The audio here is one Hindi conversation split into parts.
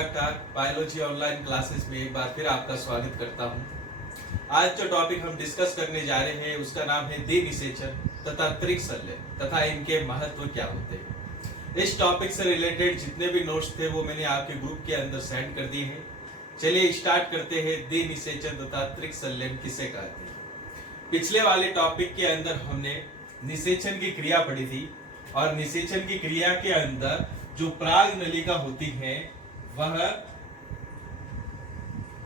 नमस्कार। बायोलॉजी ऑनलाइन क्लासेस में एक बार फिर आपका स्वागत करता हूं। आज जो टॉपिक हम डिस्कस करने जा रहे हैं उसका नाम है द्विनिषेचन तथा त्रिकशल्य तथा इनके महत्व क्या होते हैं। इस टॉपिक से रिलेटेड जितने भी नोट्स थे वो मैंने आपके ग्रुप के अंदर सेंड कर दिए हैं। चलिए स्टार्ट करते हैं। द्विनिषेचन तथा त्रिकशल्य किसे कहते हैं। पिछले वाले टॉपिक के अंदर हमने निषेचन की क्रिया पढ़ी थी और निषेचन की क्रिया के अंदर जो पराग नलिका होती है वह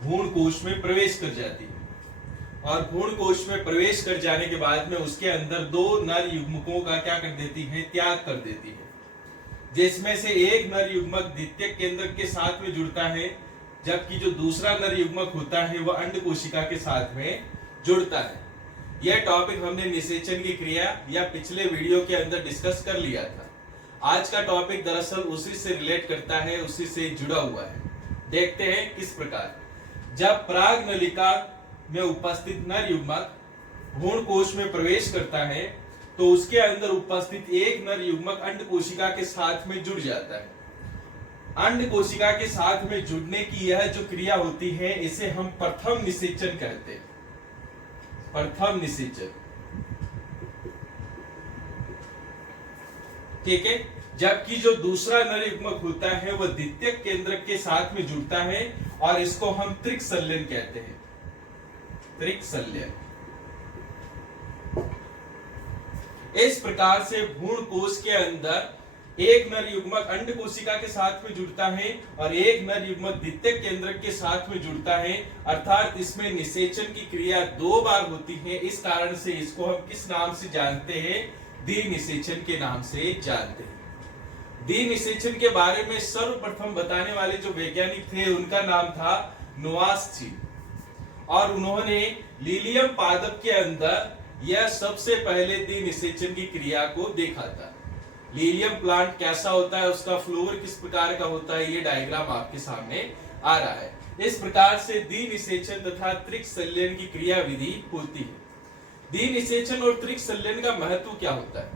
भ्रूण कोश में प्रवेश कर जाती है और भ्रूण कोश में प्रवेश कर जाने के बाद में उसके अंदर दो नर युग्मकों का क्या कर देती है, त्याग कर देती है, जिसमें से एक नर युग्मक द्वितीय केंद्रक के साथ में जुड़ता है जबकि जो दूसरा नर युग्मक होता है वह अंड कोशिका के साथ में जुड़ता है। यह टॉपिक हमने निषेचन की क्रिया या पिछले वीडियो के अंदर डिस्कस कर लिया था। आज का टॉपिक दरअसल उसी से रिलेट करता है, उसी से जुड़ा हुआ है। देखते हैं किस प्रकार। जब पराग नलिका में उपस्थित नर युग्मक भ्रूण कोश में प्रवेश करता है तो उसके अंदर उपस्थित एक नर युग्मक अंड कोशिका के साथ में जुड़ जाता है। अंड कोशिका के साथ में जुड़ने की यह जो क्रिया होती है इसे हम प्रथम निषेचन कहते हैं। प्रथम निषेचन, ठीक है। जबकि जो दूसरा नर युग्मक होता है वह द्वितीय केंद्रक के साथ में जुड़ता है और इसको हम त्रिकशल्यन कहते हैं। त्रिकशल्यन। इस प्रकार से भ्रूण कोश के अंदर एक नर युग्मक अंड कोशिका के साथ में जुड़ता है और एक नर युग्मक द्वितीय केंद्रक के साथ में जुड़ता है, अर्थात इसमें निषेचन की क्रिया दो बार होती है। इस कारण से इसको हम किस नाम से जानते हैं? द्विनिषेचन के नाम से जानते हैं। द्विनिषेचन के बारे में सर्वप्रथम बताने वाले जो वैज्ञानिक थे उनका नाम था नोवासची और उन्होंने लीलियम पादप के अंदर यह सबसे पहले द्विनिषेचन की क्रिया को देखा था। लीलियम प्लांट कैसा होता है, उसका फ्लोर किस प्रकार का होता है, ये डायग्राम आपके सामने आ रहा है। इस प्रकार से द्विनिषेचन तथा त्रिकशल्यन की क्रिया विधि होती है। द्विनिषेचन और त्रिकशल्यन का महत्व क्या होता है?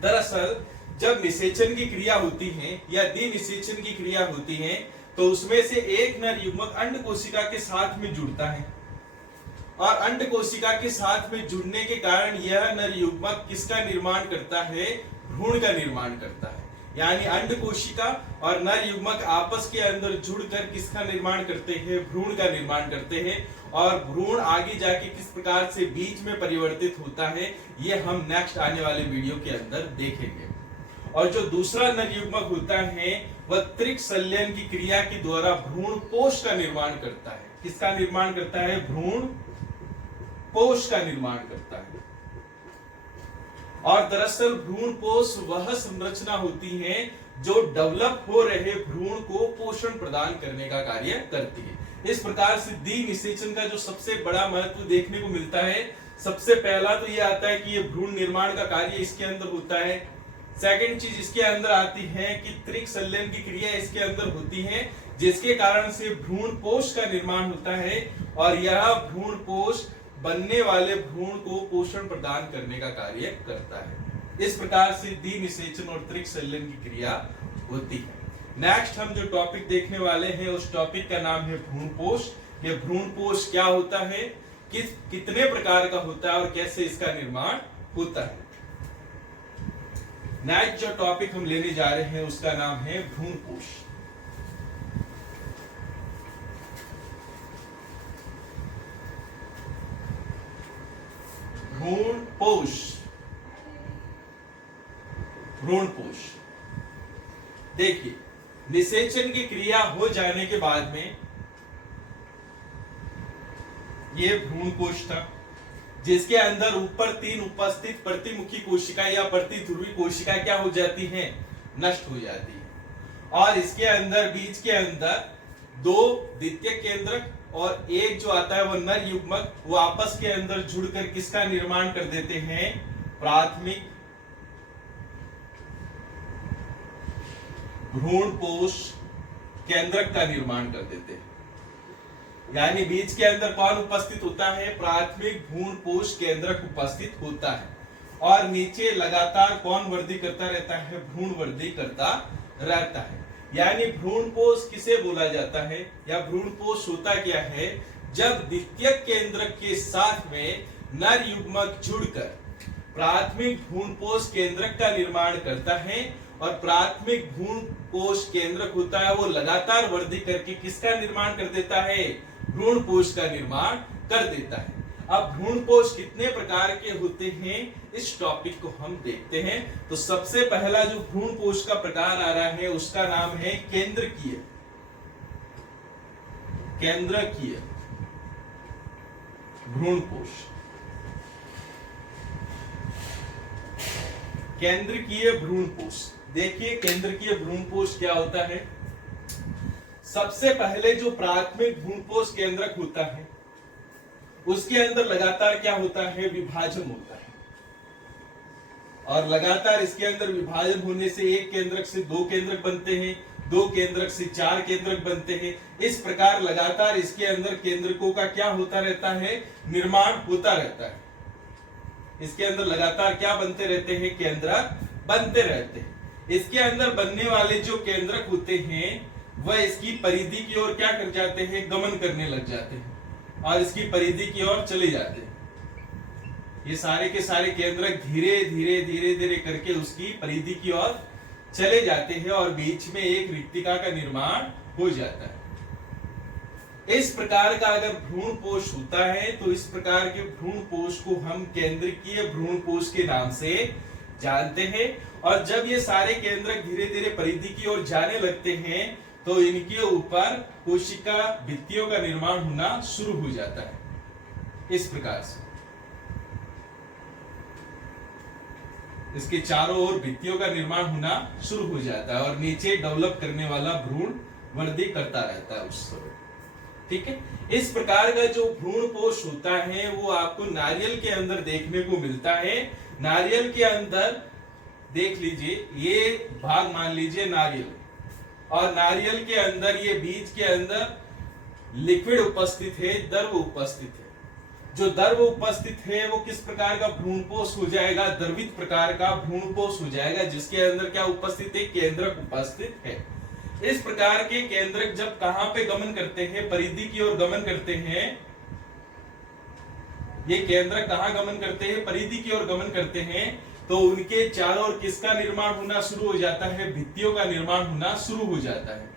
दरअसल जब निषेचन की क्रिया होती है या द्विनिषेचन की क्रिया होती है तो उसमें से एक नर युग्मक अंड कोशिका के साथ में जुड़ता है और अंड कोशिका के साथ में जुड़ने के कारण यह नर युग्मक किसका निर्माण करता है? भ्रूण का निर्माण करता है। यानी अंड कोशिका और नर युग्मक आपस के अंदर जुड़कर किसका निर्माण करते हैं? भ्रूण का निर्माण करते हैं। और भ्रूण आगे जाके किस प्रकार से बीज में परिवर्तित होता है ये हम नेक्स्ट आने वाले वीडियो के अंदर देखेंगे। और जो दूसरा नर युग्मक होता है वह त्रिकशल्यन की क्रिया के द्वारा भ्रूण कोश का निर्माण करता है। किसका निर्माण करता है? भ्रूण कोश का निर्माण करता है। और दरअसल भ्रूण कोश वह संरचना होती है जो डेवलप हो रहे भ्रूण को पोषण प्रदान करने का कार्य करती है। इस प्रकार से द्विनिषेचन का जो सबसे बड़ा महत्व देखने को मिलता है, सबसे पहला तो यह आता है कि यह भ्रूण निर्माण का कार्य इसके अंदर होता है। सेकंड चीज इसके अंदर आती है कि त्रिकशल्यन की क्रिया इसके अंदर होती है जिसके कारण से भ्रूण कोश का निर्माण होता है और यह भ्रूण कोश बनने वाले भ्रूण को पोषण प्रदान करने का कार्य करता है। इस प्रकार से द्विनिषेचन और त्रिकशल्यन की क्रिया होती है। नेक्स्ट हम जो टॉपिक देखने वाले हैं उस टॉपिक का नाम है भ्रूणपोष। ये भ्रूणपोष क्या होता है, कितने प्रकार का होता है और कैसे इसका निर्माण होता है। नेक्स्ट जो टॉपिक हम लेने जा रहे हैं उसका नाम है भ्रूणपोष। भ्रूणपोष। भ्रूणपोष देखिए, निषेचन की क्रिया हो जाने के बाद में ये भ्रूणकोश था जिसके अंदर ऊपर तीन उपस्थित प्रतिमुखी कोशिका या प्रतिध्रुवी कोशिका क्या हो जाती हैं? नष्ट हो जाती है। और इसके अंदर बीज के अंदर दो द्वितीय केंद्रक और एक जो आता है वह नर युग्मक, वो आपस के अंदर जुड़कर किसका निर्माण कर देते हैं? प्राथमिक भ्रूणपोष केंद्रक का निर्माण कर देते हैं। यानी बीज के अंदर कौन उपस्थित होता है? प्राथमिक भ्रूणपोष केंद्रक उपस्थित होता है और नीचे लगातार कौन वृद्धि करता रहता है? भ्रूण वृद्धि करता रहता है। यानी भ्रूणपोष किसे बोला जाता है या भ्रूणपोष होता क्या है? जब द्वितीयक केंद्रक के साथ में नर युग्मक जुड़कर प्राथमिक भ्रूणपोष केंद्रक का निर्माण करता है और प्राथमिक भ्रूणपोष केंद्रक होता है वो लगातार वृद्धि करके किसका निर्माण कर देता है? भ्रूणपोष का निर्माण कर देता है। अब भ्रूणपोष कितने प्रकार के होते हैं इस टॉपिक को हम देखते हैं। तो सबसे पहला जो भ्रूणपोष का प्रकार आ रहा है उसका नाम है केंद्रकीय। केंद्रकीय भ्रूणपोष। केंद्रकीय भ्रूणपोष, देखिए केंद्रकीय भ्रूणपोष क्या होता है। सबसे पहले जो प्राथमिक भ्रूणपोष केंद्रक होता है उसके अंदर लगातार क्या होता है? विभाजन होता है और लगातार इसके अंदर विभाजन होने से एक केंद्रक से दो केंद्रक बनते हैं, दो केंद्रक से चार केंद्रक बनते हैं। इस प्रकार लगातार इसके अंदर केंद्रकों का क्या होता रहता है? निर्माण होता रहता है। इसके अंदर लगातार क्या बनते रहते हैं? केंद्रक बनते रहते हैं। इसके अंदर बनने वाले जो केंद्रक होते हैं वह इसकी परिधि की ओर क्या कर जाते हैं? गमन करने लग जाते हैं और इसकी परिधि की ओर चले जाते हैं। ये सारे के सारे केंद्रक धीरे धीरे धीरे धीरे करके उसकी परिधि की ओर चले जाते हैं और बीच में एक रिक्तिका का निर्माण हो जाता है। इस प्रकार का अगर भ्रूणपोष होता है तो इस प्रकार के भ्रूणपोष को हम केंद्रकीय भ्रूणपोष के नाम से जानते हैं। और जब ये सारे केंद्रक धीरे धीरे परिधि की ओर जाने लगते हैं तो इनके ऊपर कोशिका भित्तियों का निर्माण होना शुरू हो जाता है। इस प्रकार से इसके चारों ओर भित्तियों का निर्माण होना शुरू हो जाता है और नीचे डेवलप करने वाला भ्रूण वृद्धि करता रहता है उस समय। ठीक है, इस प्रकार का जो भ्रूणपोष होता है वो आपको नारियल के अंदर देखने को मिलता है। नारियल के अंदर देख लीजिए, ये भाग मान लीजिए नारियल, और नारियल के अंदर ये बीज के अंदर लिक्विड उपस्थित है, द्रव उपस्थित है। जो द्रव उपस्थित है वो किस प्रकार का भ्रूणपोष हो जाएगा? द्रवित प्रकार का भ्रूणपोष हो जाएगा जिसके अंदर क्या उपस्थित है? केंद्रक उपस्थित है। इस प्रकार के केंद्रक जब कहां पे गमन करते हैं? परिधि की ओर गमन करते हैं। ये केंद्रक कहां गमन करते हैं? परिधि की ओर गमन करते हैं। तो उनके चारों ओर किसका निर्माण होना शुरू हो जाता है? भित्तियों का निर्माण होना शुरू हो जाता है।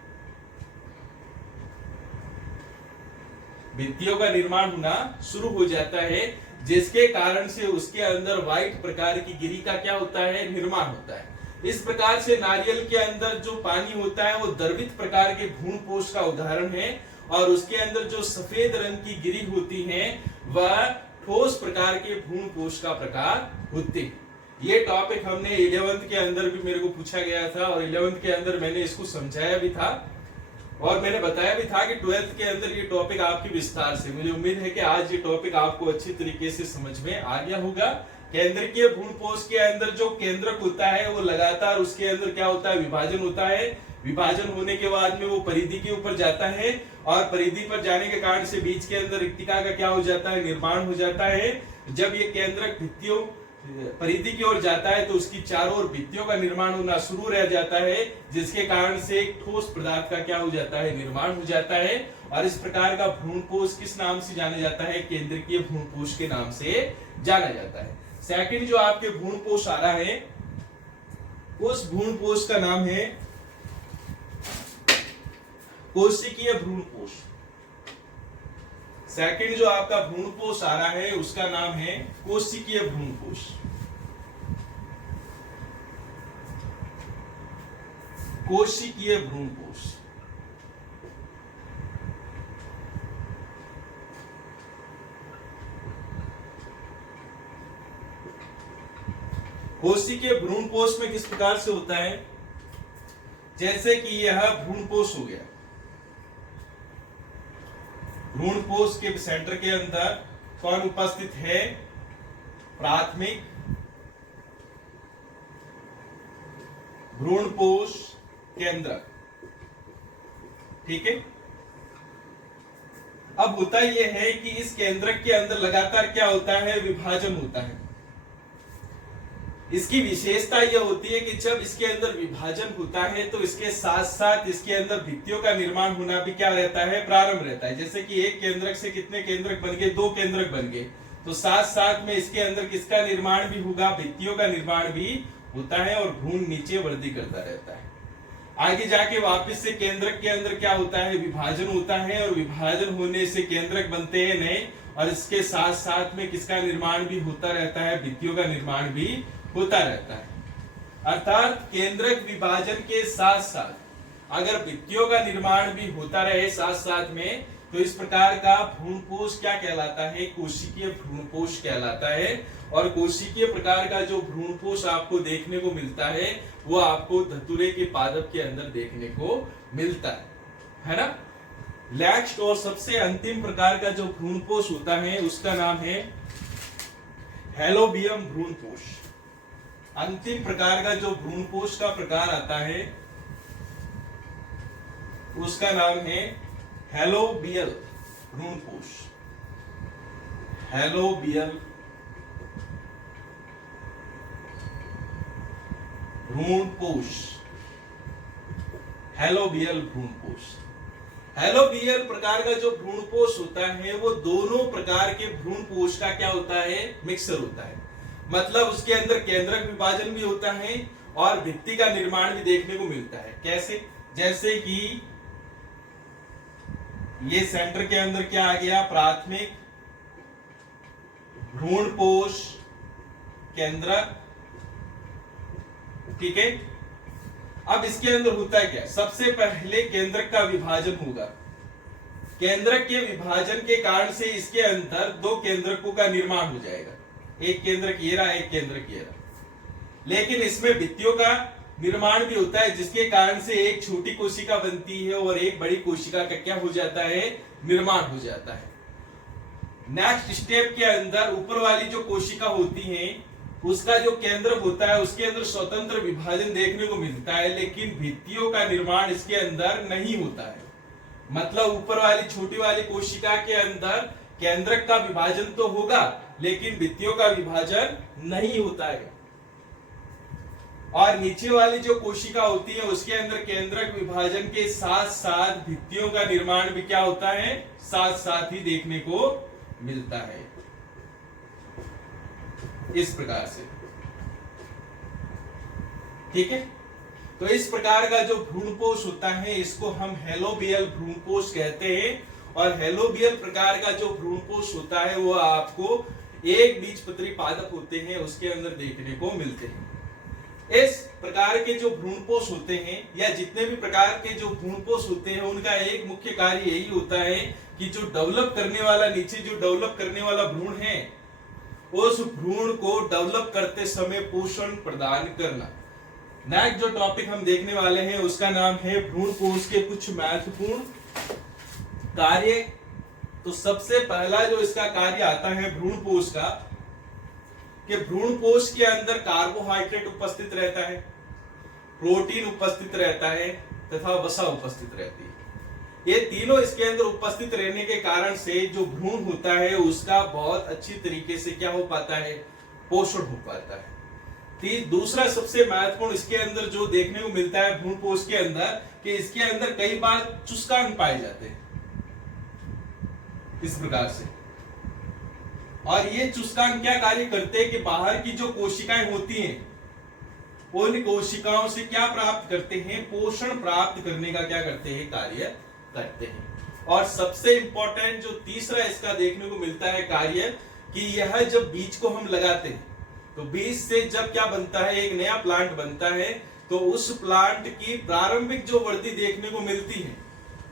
भित्तियों का निर्माण होना शुरू हो जाता है जिसके कारण से उसके अंदर व्हाइट प्रकार की गिरी का क्या होता है? निर्माण होता है। इस प्रकार से नारियल के अंदर जो पानी होता है वो द्रवित प्रकार के भ्रूणपोष का उदाहरण है और उसके अंदर जो सफेद रंग की गिरी होती है वह ठोस प्रकार के भ्रूणपोष का प्रकार होते हैं। ये टॉपिक हमने 11th के अंदर भी मेरे को पूछा गया था और 11th के अंदर मैंने इसको समझाया भी था और मैंने बताया भी था कि 12th के अंदर ये टॉपिक आपकी विस्तार से, मुझे उम्मीद है कि आज ये टॉपिक आपको अच्छी तरीके से समझ में आ गया होगा। केंद्रकीय भ्रूणपोष के अंदर जो केंद्रक होता है वो लगातार उसके अंदर क्या होता है? विभाजन होता है। विभाजन होने के बाद में वो परिधि के ऊपर जाता है और परिधि पर जाने के कारण से बीच के अंदर रिक्तिका का क्या हो जाता है? निर्माण हो जाता है। जब ये केंद्रक भित्तियों परिधि की ओर जाता है तो उसकी चारों ओर भित्तियों का निर्माण होना शुरू रह जाता है जिसके कारण से एक ठोस पदार्थ का क्या हो जाता है? निर्माण हो जाता है। और इस प्रकार का भ्रूणपोष किस नाम से जाना जाता है? केंद्रकीय भ्रूणपोष के नाम से जाना जाता है। सेकंड जो आपके भ्रूणपोष आ रहा है उस भ्रूणपोष का नाम है कोशिकीय भ्रूणपोष। सेकंड जो आपका भ्रूणपोष आ रहा है उसका नाम है कोशिकीय भ्रूणपोष। कोशिकीय भ्रूणपोष। कोशिकीय भ्रूणपोष में किस प्रकार से होता है? जैसे कि यह भ्रूणपोष हो गया, भ्रूणपोष के सेंटर के अंदर कौन उपस्थित है? प्राथमिक भ्रूणपोष केंद्रक। ठीक है, अब होता यह है कि इस केंद्रक के अंदर लगातार क्या होता है? विभाजन होता है। इसकी विशेषता यह होती है कि जब इसके अंदर विभाजन होता है तो इसके साथ साथ इसके अंदर भित्तियों का निर्माण होना भी क्या रहता है, प्रारंभ रहता है। जैसे कि एक केंद्रक से कितने केंद्रक बन गए, 2 केंद्रक बन गए, तो साथ साथ में इसके अंदर किसका निर्माण भी होगा, भित्तियों का निर्माण भी होता है और भ्रूण नीचे वृद्धि करता रहता है। आगे जाके वापस से केंद्रक के अंदर क्या होता है, विभाजन होता है और विभाजन होने से केंद्रक बनते हैं नए, और इसके साथ साथ में किसका निर्माण भी होता रहता है, भित्तियों का निर्माण भी होता रहता है। अर्थात केंद्रक विभाजन के साथ साथ अगर भित्तियों का निर्माण भी होता रहे साथ साथ में, तो इस प्रकार का भ्रूणपोष क्या कहलाता है, कोशिकीय भ्रूणपोष कहलाता है। और कोशिकीय प्रकार का जो भ्रूणपोष आपको देखने को मिलता है वो आपको धतूरे के पादप के अंदर देखने को मिलता है ना। नेक्स्ट और सबसे अंतिम प्रकार का जो भ्रूणपोष होता है उसका नाम है हेलोबियम भ्रूणपोष। अंतिम प्रकार का जो भ्रूणपोष का प्रकार आता है उसका नाम है हेलोबियल भ्रूणपोष। हेलोबियल भ्रूणपोष, हेलोबियल भ्रूणपोष। हेलोबियल प्रकार का जो भ्रूणपोष होता है वो दोनों प्रकार के भ्रूणपोष का क्या होता है, मिक्सर होता है। मतलब उसके अंदर केंद्रक विभाजन भी होता है और भित्ति का निर्माण भी देखने को मिलता है। कैसे, जैसे कि ये सेंटर के अंदर क्या आ गया, प्राथमिक भ्रूणपोष केंद्रक, ठीक है। अब इसके अंदर होता है क्या, सबसे पहले केंद्रक का विभाजन होगा। केंद्रक के विभाजन के कारण से इसके अंदर 2 केंद्रकों का निर्माण हो जाएगा, एक केंद्रक ये रहा, एक केंद्रक ये रहा। लेकिन इसमें भित्तियों का निर्माण भी होता है जिसके कारण से एक छोटी कोशिका बनती है और एक बड़ी कोशिका का क्या हो जाता है, निर्माण हो जाता है। नेक्स्ट स्टेप के अंदर ऊपर वाली जो कोशिका होती है उसका जो केंद्र होता है उसके अंदर स्वतंत्र विभाजन देखने को मिलता है, लेकिन भित्तियों का निर्माण इसके अंदर नहीं होता है। मतलब ऊपर वाली छोटी वाली कोशिका के अंदर केंद्रक का विभाजन तो होगा लेकिन भित्तियों का विभाजन नहीं होता है। और नीचे वाली जो कोशिका होती है उसके अंदर केंद्रक विभाजन के साथ साथ भित्तियों का निर्माण भी क्या होता है, साथ साथ ही देखने को मिलता है। इस प्रकार से, ठीक है। तो इस प्रकार का जो भ्रूणपोष होता है इसको हम हेलोबियल भ्रूणपोष कहते हैं। और हेलोबियल प्रकार का जो भ्रूणपोष होता है वो आपको एक बीजपत्री पादप होते हैं उसके अंदर देखने को मिलते हैं। इस प्रकार के जो भ्रूणपोष होते हैं या जितने भी प्रकार के जो भ्रूणपोष होते हैं उनका एक मुख्य कार्य यही होता है कि जो डेवलप करने वाला, नीचे जो डेवलप करने वाला भ्रूण है उस भ्रूण को डेवलप करते समय पोषण प्रदान करना। नेक्स्ट जो टॉपिक हम देखने वाले हैं उसका नाम है भ्रूणपोष के कुछ महत्वपूर्ण कार्य। तो सबसे पहला जो इसका कार्य आता है भ्रूणपोष का, कि भ्रूणपोष के अंदर कार्बोहाइड्रेट उपस्थित रहता है, प्रोटीन उपस्थित रहता है तथा वसा उपस्थित रहती है। ये तीनों इसके अंदर उपस्थित रहने के कारण से जो भ्रूण होता है उसका बहुत अच्छी तरीके से क्या हो पाता है, पोषण हो पाता है। दूसरा सबसे महत्वपूर्ण इसके अंदर जो देखने को मिलता है भ्रूणपोष के अंदर, कि इसके अंदर कई बार चुस्कान पाए जाते हैं इस प्रकार से। और ये चुस्कान क्या कार्य करते हैं कि बाहर की जो कोशिकाएं होती हैं उन कोशिकाओं से क्या प्राप्त करते हैं, पोषण प्राप्त करने का क्या करते हैं, कार्य करते हैं। और सबसे इंपॉर्टेंट जो तीसरा इसका देखने को मिलता है कार्य, कि यह जब बीज को हम लगाते हैं तो बीज से जब क्या बनता है, एक नया प्लांट बनता है, तो उस प्लांट की प्रारंभिक जो वृद्धि देखने को मिलती है,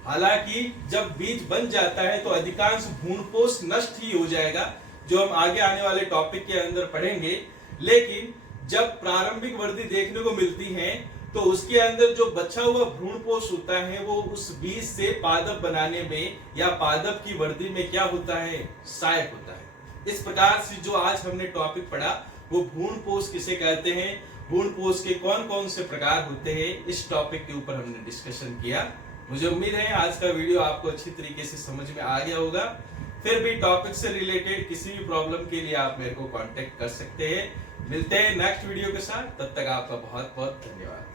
हालांकि जब बीज बन जाता है तो अधिकांश भ्रूणपोष नष्ट ही हो जाएगा, जो हम आगे आने वाले टॉपिक के अंदर पढ़ेंगे। लेकिन जब प्रारंभिक वृद्धि देखने को मिलती है तो उसके अंदर जो बचा हुआ भ्रूणपोष होता है वो उस बीज से पादप बनाने में या पादप की वृद्धि में क्या होता है, सहायक होता है। इस प्रकार से जो आज हमने टॉपिक पढ़ा वो भ्रूणपोष किसे कहते हैं, भ्रूणपोष के कौन कौन से प्रकार होते हैं, इस टॉपिक के ऊपर हमने डिस्कशन किया। मुझे उम्मीद है आज का वीडियो आपको अच्छी तरीके से समझ में आ गया होगा। फिर भी टॉपिक से रिलेटेड किसी भी प्रॉब्लम के लिए आप मेरे को कांटेक्ट कर सकते हैं। मिलते हैं नेक्स्ट वीडियो के साथ, तब तक आपका बहुत बहुत धन्यवाद।